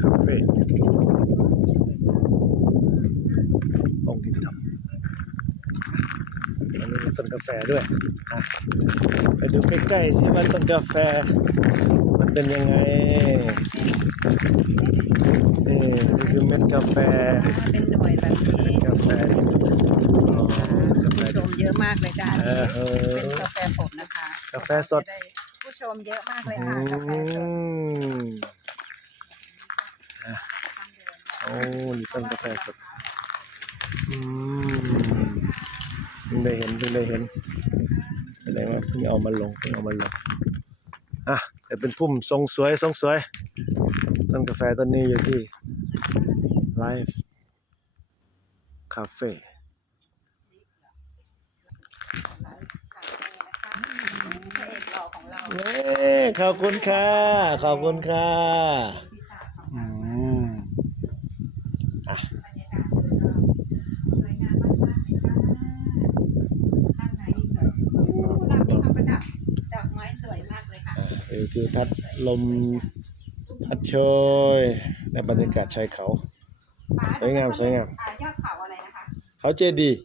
คาเฟ่ตรงดินดำอันนี้มีต้นกาแฟด้วยไปดูใกล้ๆสิว่าต้นกาแฟมันเป็นยังไงนี่คือเม็ดกาแฟเป็นหน่วยแบบนี้กาแฟผู้ชมเยอะมากเลยจ้าเป็นกาแฟสดนะคะกาแฟสดผู้ชมเยอะมากเลยค่ะกาแฟสดโอ้นี่ต้นกาแฟสดเพิ่งได้เห็นแสดงว่าเพิ่งเอามาลงแต่เป็นพุ่มทรงสวยต้นกาแฟต้นนี้อยู่ที่ไลฟ์คาเฟ่ขอบคุณค่ะดอกไม้สวยมากเลยค่ะทิวทัศน์ลมพัดโชยและบรรยากาศชายเขาสวยงามยอดเขาอะไรนะคะเขาเจดีย์